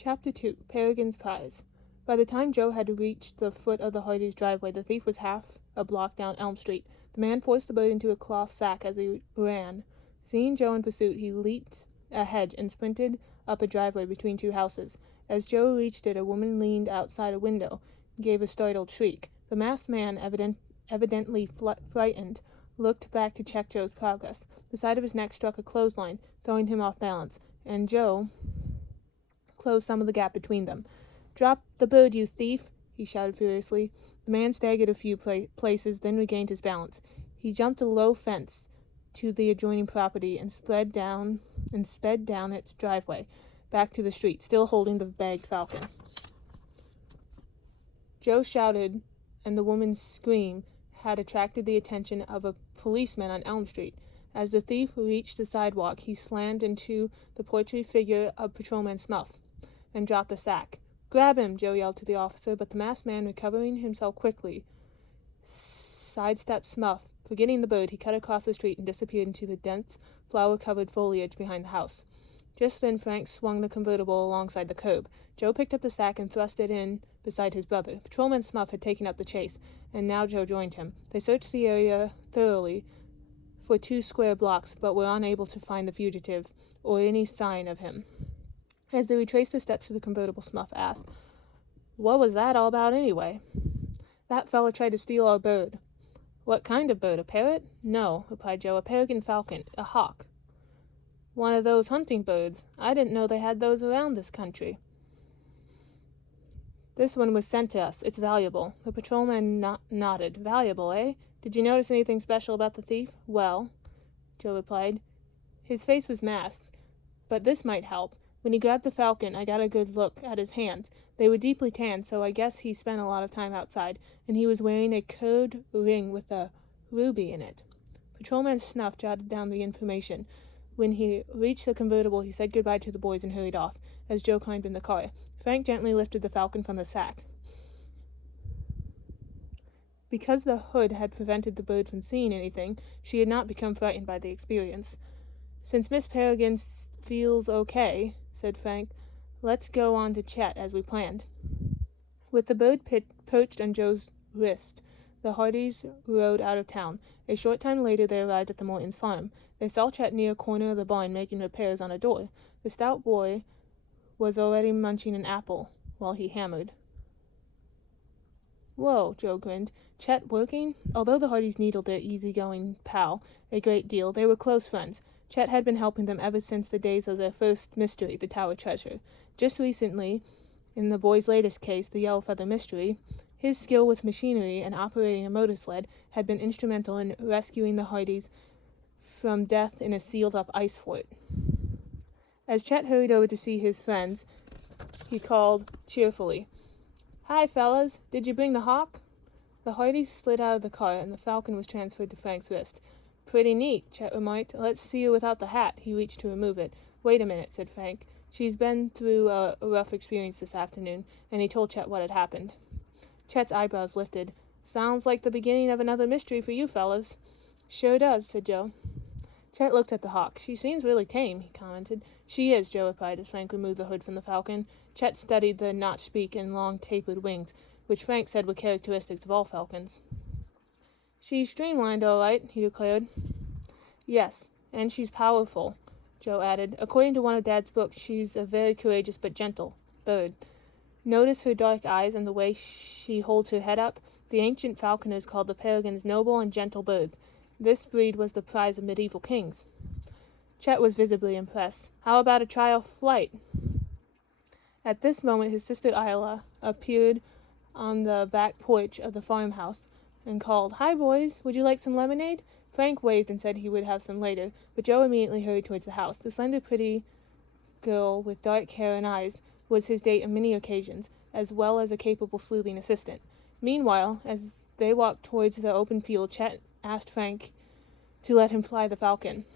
Chapter 2. Peregrine's Prize. By the time Joe had reached the foot of the Hardys' driveway, the thief was half a block down Elm Street. The man forced the boat into a cloth sack as he ran. Seeing Joe in pursuit, he leaped a hedge and sprinted up a driveway between two houses. As Joe reached it, a woman leaned outside a window and gave a startled shriek. The masked man, evidently frightened, looked back to check Joe's progress. The side of his neck struck a clothesline, throwing him off balance, and Joe closed some of the gap between them. "Drop the bird, you thief!" he shouted furiously. The man staggered a few places, then regained his balance. He jumped a low fence to the adjoining property and sped down its driveway, back to the street, still holding the bagged falcon. Joe shouted, and the woman's scream had attracted the attention of a policeman on Elm Street. As the thief reached the sidewalk, he slammed into the portly figure of Patrolman Smuff and dropped the sack. "Grab him!" Joe yelled to the officer, but the masked man, recovering himself quickly, sidestepped Smuff. Forgetting the bird, he cut across the street and disappeared into the dense, flower-covered foliage behind the house. Just then Frank swung the convertible alongside the curb. Joe picked up the sack and thrust it in beside his brother. Patrolman Smuff had taken up the chase, and now Joe joined him. They searched the area thoroughly for 2 square blocks, but were unable to find the fugitive or any sign of him. As they retraced the steps to the convertible, Smuff asked, "What was that all about anyway?" "That fella tried to steal our bird." "What kind of bird? A parrot?" "No," replied Joe, "a peregrine falcon, a hawk." "One of those hunting birds. I didn't know they had those around this country." "This one was sent to us. It's valuable." The patrolman nodded. "Valuable, eh? Did you notice anything special about the thief?" "Well," Joe replied, "his face was masked, but this might help. When he grabbed the falcon, I got a good look at his hands. They were deeply tanned, so I guess he spent a lot of time outside, and he was wearing a curved ring with a ruby in it." Patrolman Snuff jotted down the information. When he reached the convertible, he said goodbye to the boys and hurried off. As Joe climbed in the car, Frank gently lifted the falcon from the sack. Because the hood had prevented the bird from seeing anything, she had not become frightened by the experience. "Since Miss Peregrine feels okay," said Frank, "let's go on to Chet as we planned." With the bird perched on Joe's wrist, the Hardys rode out of town. A short time later they arrived at the Mortons' farm. They saw Chet near a corner of the barn making repairs on a door. The stout boy was already munching an apple while he hammered. "Whoa," Joe grinned. "Chet working?" Although the Hardys needled their easygoing pal a great deal, they were close friends. Chet had been helping them ever since the days of their first mystery, the Tower Treasure. Just recently, in the boys' latest case, the Yellow Feather Mystery, his skill with machinery and operating a motor sled had been instrumental in rescuing the Hardys from death in a sealed-up ice fort. As Chet hurried over to see his friends, he called cheerfully, "Hi, fellas. Did you bring the hawk?" The Hardys slid out of the car, and the falcon was transferred to Frank's wrist. "Pretty neat," Chet remarked. "Let's see her without the hat." He reached to remove it. "Wait a minute," said Frank. "She's been through a rough experience this afternoon," and he told Chet what had happened. Chet's eyebrows lifted. "Sounds like the beginning of another mystery for you fellas." "Sure does," said Joe. Chet looked at the hawk. "She seems really tame," he commented. "She is," Joe replied as Frank removed the hood from the falcon. Chet studied the notched beak and long tapered wings, which Frank said were characteristics of all falcons. "She's streamlined, all right," he declared. "Yes, and she's powerful," Joe added. "According to one of Dad's books, she's a very courageous but gentle bird. Notice her dark eyes and the way she holds her head up. The ancient falconers called the peregrines noble and gentle birds. This breed was the prize of medieval kings." Chet was visibly impressed. "How about a trial flight?" At this moment his sister Isla appeared on the back porch of the farmhouse and called, "Hi, boys. Would you like some lemonade?" Frank waved and said he would have some later, but Joe immediately hurried towards the house. The slender, pretty girl with dark hair and eyes was his date on many occasions, as well as a capable sleuthing assistant. Meanwhile, as they walked towards the open field, Chet asked Frank to let him fly the falcon.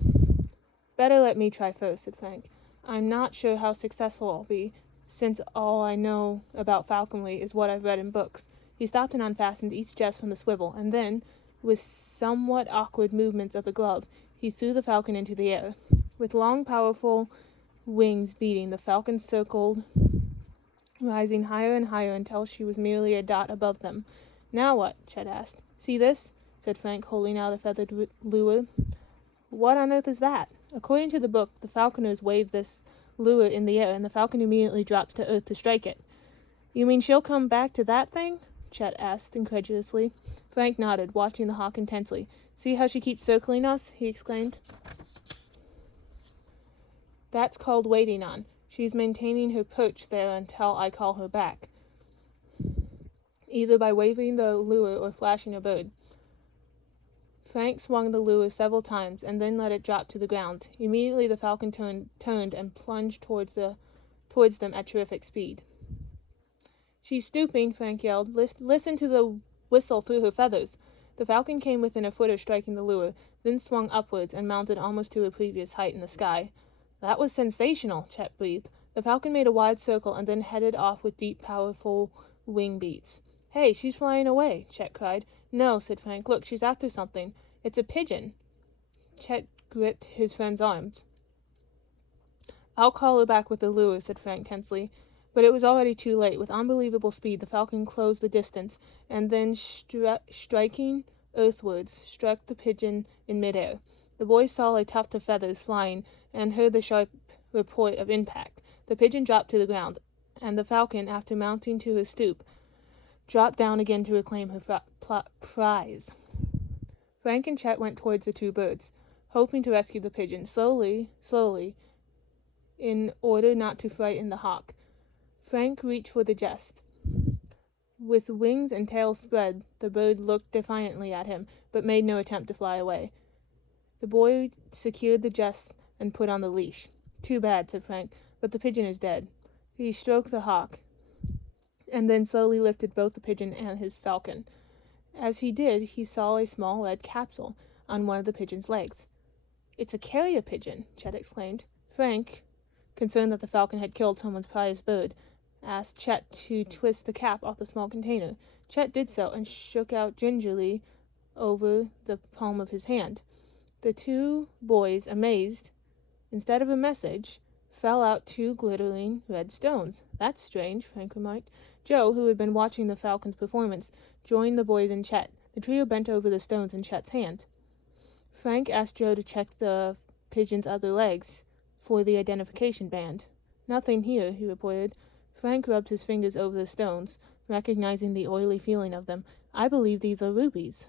"Better let me try first," said Frank. "I'm not sure how successful I'll be, since all I know about falconry is what I've read in books." He stopped and unfastened each jest from the swivel, and then, with somewhat awkward movements of the glove, he threw the falcon into the air. With long, powerful wings beating, the falcon circled rising higher and higher until she was merely a dot above them. "Now what?" Chet asked. "See this?" said Frank, holding out a feathered lure. "What on earth is that?" "According to the book, the falconers wave this lure in the air, and the falcon immediately drops to earth to strike it." "You mean she'll come back to that thing?" Chet asked incredulously. Frank nodded, watching the hawk intensely. "See how she keeps circling us?" he exclaimed. "That's called waiting on. She's maintaining her perch there until I call her back, either by waving the lure or flashing a bird." Frank swung the lure several times, and then let it drop to the ground. Immediately the falcon turned and plunged towards them at terrific speed. "She's stooping," Frank yelled. "Listen to the whistle through her feathers." The falcon came within a foot of striking the lure, then swung upwards and mounted almost to her previous height in the sky. "That was sensational," Chet breathed. The falcon made a wide circle and then headed off with deep, powerful wing beats. "Hey, she's flying away!" Chet cried. "No," said Frank. "Look, she's after something. It's a pigeon." Chet gripped his friend's arms. "I'll call her back with the lure," said Frank tensely. But it was already too late. With unbelievable speed, the falcon closed the distance, and then, striking earthwards, struck the pigeon in midair. The boys saw a tuft of feathers flying and heard the sharp report of impact. The pigeon dropped to the ground, and the falcon, after mounting to her stoop, dropped down again to reclaim her prize. Frank and Chet went towards the two birds, hoping to rescue the pigeon, slowly, in order not to frighten the hawk. Frank reached for the jest. With wings and tail spread, the bird looked defiantly at him, but made no attempt to fly away. The boy secured the jest and put on the leash. "Too bad," said Frank, "but the pigeon is dead." He stroked the hawk, and then slowly lifted both the pigeon and his falcon. As he did, he saw a small red capsule on one of the pigeon's legs. "It's a carrier pigeon!" Chet exclaimed. Frank, concerned that the falcon had killed someone's prized bird, asked Chet to twist the cap off the small container. Chet did so, and shook out gingerly over the palm of his hand. The two boys, amazed, instead of a message, fell out two glittering red stones. "That's strange," Frank remarked. Joe, who had been watching the falcon's performance, joined the boys and Chet. The trio bent over the stones in Chet's hand. Frank asked Joe to check the pigeon's other legs for the identification band. "Nothing here," he reported. Frank rubbed his fingers over the stones, recognizing the oily feeling of them. "I believe these are rubies."